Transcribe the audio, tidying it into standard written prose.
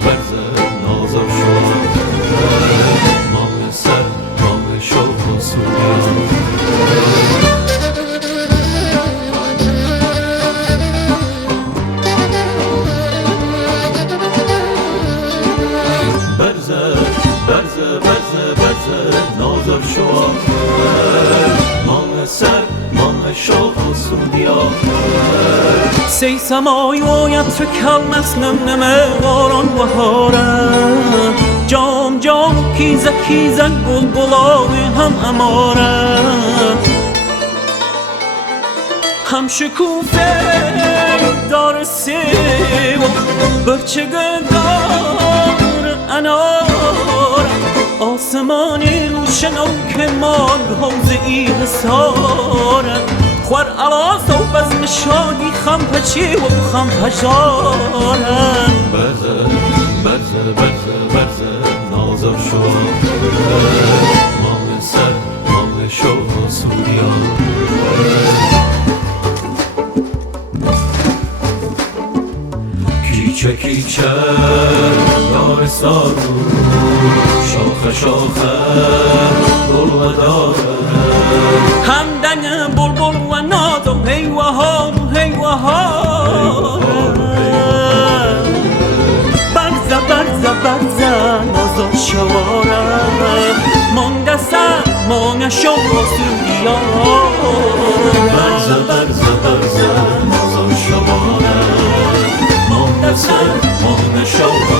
برزه نازم شد مام سر مام شوق و سوریان برزه نازم شد مام سر مام شوق و سوریان Säg samma jag kallas nämneme varon bahara Jam jam kiza kiza gul gulavi ham amara Ham şekufe dar sev Bırçıgı dar anar Asmani روشن و کمان حوزه ای حساره خوار علاس و بزم شادی خم پچی و خم پجارن برزه نازم شد مام سر مام شوق و سوریان کیچه دار سارو شاخه گل و داره همدن بلبل و ناز و هیوهار برزه نازم شوارم مانده سر مانه شوق و سوریان برزه نازم شوارم مانده سر مانه شوق